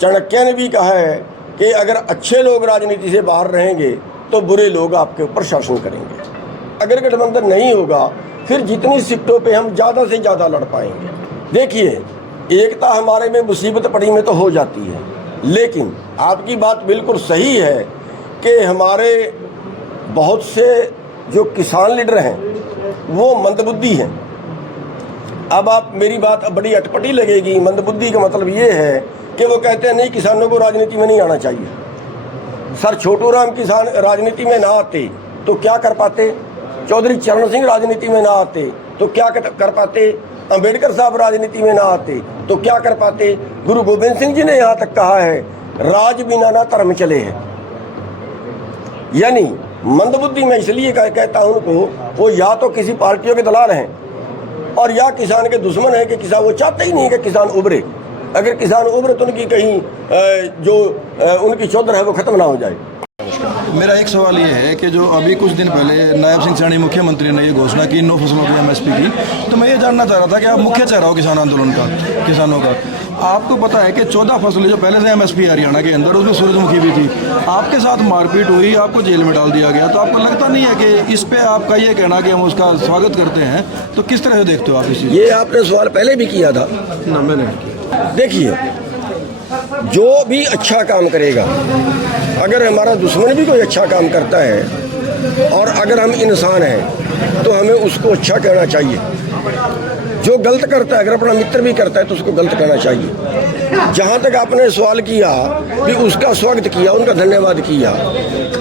चाणक्य ने भी कहा है कि अगर अच्छे लोग राजनीति से बाहर रहेंगे तो बुरे लोग आपके ऊपर शासन करेंगे। अगर गठबंधन नहीं होगा फिर जितनी सीटों पे हम ज़्यादा से ज़्यादा लड़ पाएंगे। देखिए, एकता हमारे में मुसीबत पड़ी में तो हो जाती है, लेकिन आपकी बात बिल्कुल सही है कि हमारे बहुत से जो किसान लीडर हैं वो मंदबुद्धि हैं। अब आप मेरी बात बड़ी अटपटी लगेगी, मंदबुद्धि का मतलब ये है कि वो कहते हैं नहीं, किसानों को राजनीति में नहीं आना चाहिए। सर छोटू राम किसान राजनीति में ना आते तो क्या कर पाते? चौधरी चरण सिंह राजनीति में ना आते तो क्या कर पाते? अंबेडकर साहब राजनीति में ना आते तो क्या कर पाते? गुरु गोविंद सिंह जी ने यहाँ तक कहा है, राज बिना ना धर्म चले हैं। यानी मंदबुद्धि में इसलिए कहता हूँ उनको, वो या तो किसी पार्टियों के दलाल हैं और या किसान के दुश्मन है कि किसान, वो चाहते ही नहीं कि किसान उभरे। अगर किसान उभरे तो उनकी कहीं जो उनकी चौधर है वो खत्म ना हो जाए। मेरा एक सवाल ये है कि जो अभी कुछ दिन पहले नायब सिंह सैनी मुख्यमंत्री ने ये घोषणा की 9 फसलों की एमएसपी की, तो मैं ये जानना चाह रहा था कि आप मुख्य चेहरा हो किसान आंदोलन का, किसानों का। आपको पता है कि 14 फसलें जो पहले से एमएसपी हरियाणा के अंदर, उसमें सूरजमुखी भी थी, आपके साथ मारपीट हुई, आपको जेल में डाल दिया गया। तो आपको लगता नहीं है कि इस पे आपका ये कहना कि हम उसका स्वागत करते हैं, तो किस तरह से देखते हो आप इस चीज़? ये आपने सवाल पहले भी किया था ना, मैंने नहीं किया। देखिए, जो भी अच्छा काम करेगा, अगर हमारा दुश्मन भी कोई अच्छा काम करता है और अगर हम इंसान हैं तो हमें उसको अच्छा कहना चाहिए। जो गलत करता है, अगर अपना मित्र भी करता है तो उसको गलत कहना चाहिए। जहाँ तक आपने सवाल किया कि उसका स्वागत किया, उनका धन्यवाद किया,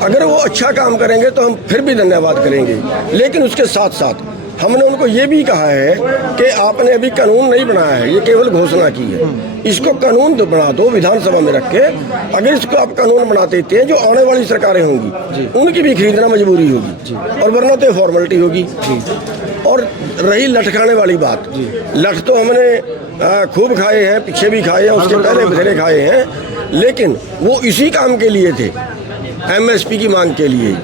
अगर वो अच्छा काम करेंगे तो हम फिर भी धन्यवाद करेंगे। लेकिन उसके साथ साथ हमने उनको ये भी कहा है कि आपने अभी कानून नहीं बनाया है, ये केवल घोषणा की है, इसको कानून तो बना दो विधानसभा में रख के। अगर इसको आप कानून बना देते हैं, जो आने वाली सरकारें होंगी उनकी भी खरीदना मजबूरी होगी और वरना तो फॉर्मेलिटी होगी। और रही लठ खाने वाली बात, लठ तो हमने खूब खाए हैं, पीछे भी खाए हैं, उसके पहले बथेरे खाए हैं, लेकिन वो इसी काम के लिए थे, एमएसपी की मांग के लिए।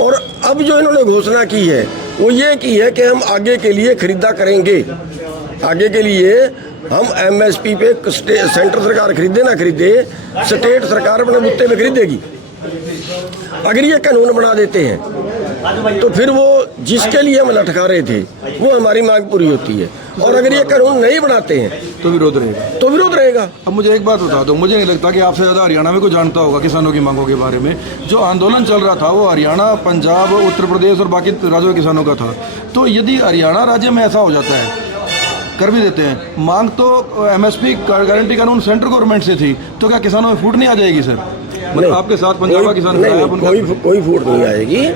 और अब जो इन्होंने घोषणा की है वो ये की है कि हम आगे के लिए खरीदा करेंगे। आगे के लिए हम एमएसपी पे सेंट्रल सरकार खरीदे ना खरीदे, स्टेट सरकार अपने बुत्ते पे खरीदेगी। अगर ये कानून बना देते हैं तो फिर वो जिसके लिए हम लटका रहे थे वो हमारी मांग पूरी होती है। और अगर ये कानून नहीं बनाते हैं तो विरोध रहेगा। अब मुझे एक बात बता दो, मुझे नहीं लगता कि आपसे ज़्यादा हरियाणा में कोई जानता होगा किसानों की मांगों के बारे में। जो आंदोलन चल रहा था वो हरियाणा, पंजाब, उत्तर प्रदेश और बाकी राज्यों के किसानों का था। तो यदि हरियाणा राज्य में ऐसा हो जाता है, कर भी देते हैं, मांग तो एमएसपी गारंटी कानून सेंट्रल गवर्नमेंट से थी, तो क्या किसानों में फूट नहीं आ जाएगी सर? मतलब आपके साथ पंजाब का किसान कोई फूट नहीं आएगी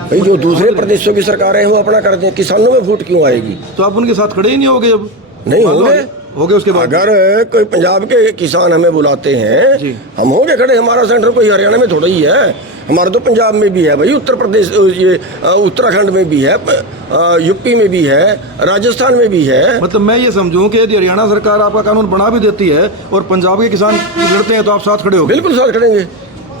भाई। जो दूसरे प्रदेशों की सरकारें हैं वो अपना करते हैं, किसानों में फूट क्यों आएगी? तो आप उनके साथ खड़े ही नहीं होगे? अब नहीं होगे उसके बाद। अगर कोई पंजाब के किसान हमें बुलाते हैं, हम होंगे खड़े। हमारा सेंटर कोई हरियाणा में थोड़ा ही है, हमारा तो पंजाब में भी है भाई, उत्तर प्रदेश, ये उत्तराखंड में भी है, यूपी में भी है, राजस्थान में भी है। मतलब मैं ये समझूं कि यदि हरियाणा सरकार आपका कानून बना भी देती है और पंजाब के किसान लड़ते हैं तो आप साथ खड़े हो? बिल्कुल साथ खड़ेंगे।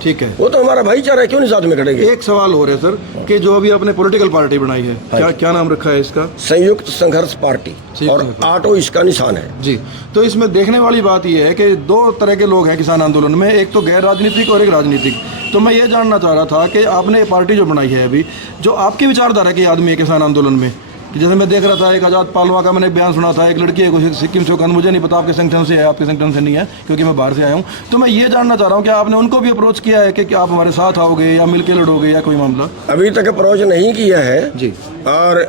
ठीक है, वो तो हमारा भाईचारा है, क्यों नहीं साथ में खड़ेंगे? एक सवाल हो रहा है सर कि जो अभी आपने पॉलिटिकल पार्टी बनाई है, क्या नाम रखा है इसका? संयुक्त संघर्ष पार्टी, और ऑटो इसका निशान है जी। तो इसमें देखने वाली बात यह है कि 2 तरह के लोग हैं किसान आंदोलन में, एक तो गैर राजनीतिक और एक राजनीतिक। तो मैं ये जानना चाह रहा था कि आपने पार्टी जो बनाई है अभी, जो आपकी विचारधारा के आदमी है किसान आंदोलन में, कि जैसे मैं देख रहा था एक आज़ाद पालवा का मैंने बयान सुना था, एक लड़की है सिक्किम से, मुझे नहीं पता आपके संगठन से है, आपके संगठन से नहीं है क्योंकि मैं बाहर से आया हूँ। तो मैं ये जानना चाह रहा हूँ कि आपने उनको भी अप्रोच किया है कि आप हमारे साथ आओगे या मिलके लड़ोगे या कोई मामला? अभी तक अप्रोच नहीं किया है जी। और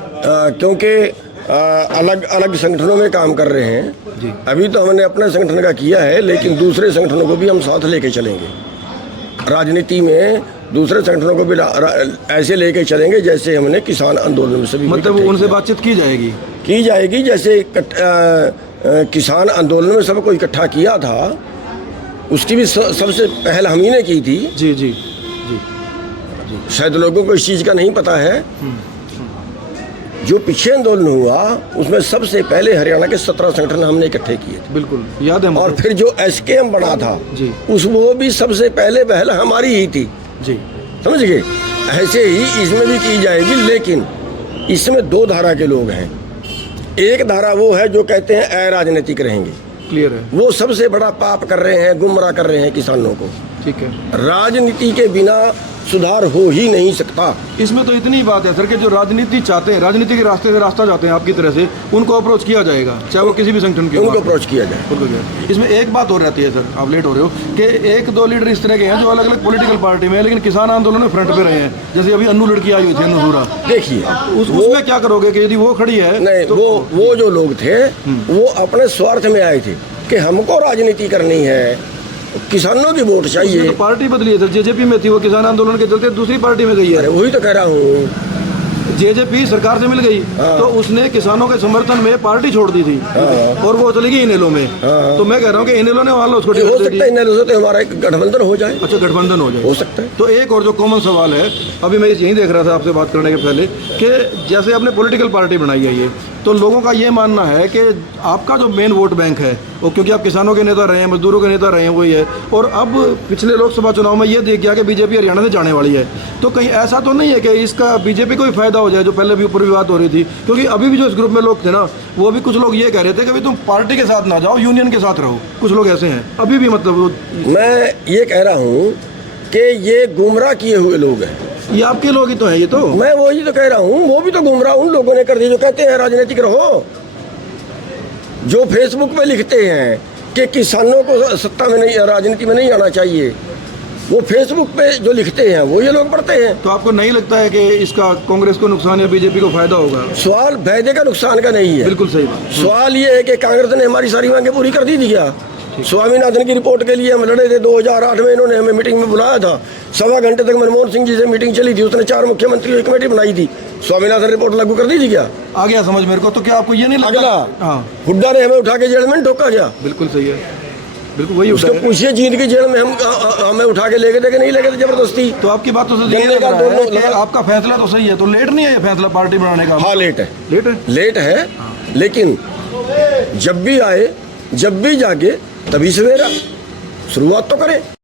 क्योंकि अलग अलग संगठनों में काम कर रहे हैं जी। अभी तो हमने अपने संगठन का किया है, लेकिन दूसरे संगठनों को भी हम साथ लेके चलेंगे। राजनीति में दूसरे संगठनों को भी ऐसे लेके चलेंगे जैसे हमने किसान आंदोलन में सभी। मतलब उनसे बातचीत की जाएगी जैसे किसान आंदोलन में सबको इकट्ठा किया था, उसकी भी सबसे पहल हम ही ने की थी। जी जी जी जी। शायद लोगों को इस चीज़ का नहीं पता है। जो पीछे आंदोलन हुआ उसमें सबसे पहले हरियाणा के 17 संगठन हमने इकट्ठे किए थे। बिल्कुल याद है। और फिर जो एसकेएम बना था जी, वो भी सबसे पहले पहल हमारी ही थी जी, समझ गए। ऐसे ही इसमें भी की जाएगी, लेकिन इसमें 2 धारा के लोग हैं। एक धारा वो है जो कहते हैं अराजनीतिक रहेंगे, क्लियर है। वो सबसे बड़ा पाप कर रहे हैं, गुमराह कर रहे हैं किसानों को। ठीक है, राजनीति के बिना सुधार हो ही नहीं सकता। इसमें तो इतनी बात है सर कि जो राजनीति चाहते हैं, राजनीति के रास्ते से रास्ता जाते हैं आपकी तरह से, उनको अप्रोच किया जाएगा, चाहे वो किसी भी संगठन के उनको हो। अप्रोच किया जाए। उनको किया। इसमें एक बात और रहती है सर, आप लेट हो रहे हो, कि एक दो लीडर इस तरह के हैं जो अलग अलग पॉलिटिकल पार्टी में हैं, लेकिन किसान आंदोलन में फ्रंट पे रहे हैं। जैसे अभी अन्नू लड़की आई हुई थी, अन्नू सूरा, देखिए उसमें क्या करोगे कि यदि वो खड़ी है? नहीं, तो वो जो लोग थे वो अपने स्वार्थ में आए थे कि हमको राजनीति करनी है, किसानों की वोट उसने चाहिए। तो पार्टी बदली है सर, जेजेपी में थी, वो किसान आंदोलन के चलते दूसरी पार्टी में गई अरे है। वही तो कह रहा हूँ। जेजेपी सरकार से मिल गई तो उसने किसानों के समर्थन में पार्टी छोड़ दी थी और वो चली गई इनेलो में। तो मैं कह रहा हूँ कि इनेलो ने वहाँ उसको हो टिकट दे सकता दी। है इन्हें तो हमारा एक गठबंधन हो जाए। अच्छा, गठबंधन हो जाए, हो सकता है। तो एक और जो कॉमन सवाल है, अभी मैं यही देख रहा था आपसे बात करने के पहले, कि जैसे आपने पॉलिटिकल पार्टी बनाई है ये, तो लोगों का ये मानना है कि आपका जो मेन वोट बैंक है वो, क्योंकि आप किसानों के नेता रहे हैं, मजदूरों के नेता रहे हैं, वही है, और अब पिछले लोकसभा चुनाव में ये देख गया कि बीजेपी हरियाणा से जाने वाली है, तो कहीं ऐसा तो नहीं है कि इसका बीजेपी को भी फायदा हो जाए, जो पहले भी ऊपर भी बात हो रही थी? क्योंकि अभी भी जो इस ग्रुप में लोग थे ना, वो भी कुछ लोग ये कह रहे थे कि भाई तुम पार्टी के साथ ना जाओ, यूनियन के साथ रहो। कुछ लोग ऐसे हैं अभी भी, मतलब मैं ये कह रहा हूँ कि ये गुमराह किए हुए लोग हैं। ये आपके लोग ही तो हैं ये तो। मैं वही तो कह रहा हूँ, वो भी तो गुमराह उन लोगों ने कर दिया जो कहते हैं राजनीतिक रहो, जो फेसबुक पे लिखते हैं कि किसानों को सत्ता में नहीं, राजनीति में नहीं आना चाहिए, वो फेसबुक पे जो लिखते हैं वो ये लोग पढ़ते हैं। तो आपको नहीं लगता है कि इसका कांग्रेस को नुकसान या बीजेपी को फायदा होगा? सवाल फायदे का नुकसान का नहीं है। बिल्कुल सही बात। सवाल ये है कि कांग्रेस ने हमारी सारी मांगें पूरी कर दी थी क्या? स्वामीनाथन की रिपोर्ट के लिए हम लड़े थे 2008 में, इन्होंने हमें मीटिंग में बुलाया था, 1.25 घंटे तक मनमोहन सिंह जी से मीटिंग चली थी, उसने 4 मुख्यमंत्रियों की कमेटी बनाई थी। स्वामीनाथन रिपोर्ट लागू कर दी थी क्या? आ गया समझ मेरे को। तो क्या आपको ये नहीं लगता? अगला, हाँ हुड्डा ने हमें उठा के जेल में ठोका गया। बिल्कुल सही है, बिल्कुल वही उसको होता है। पूछिए, जीत की जेल में हम हमें उठा के लेके थे कि नहीं लेके थे जबरदस्ती? तो आपकी बात तो सही जंगले लग का रहा है दोनों कि लगा- आपका फैसला तो सही है, तो लेट नहीं है ये फैसला पार्टी बनाने का? हाँ लेट है, लेट है। लेट है, लेकिन जब भी आए, जब भी जागे, तभी सवेरा। शुरुआत तो करें।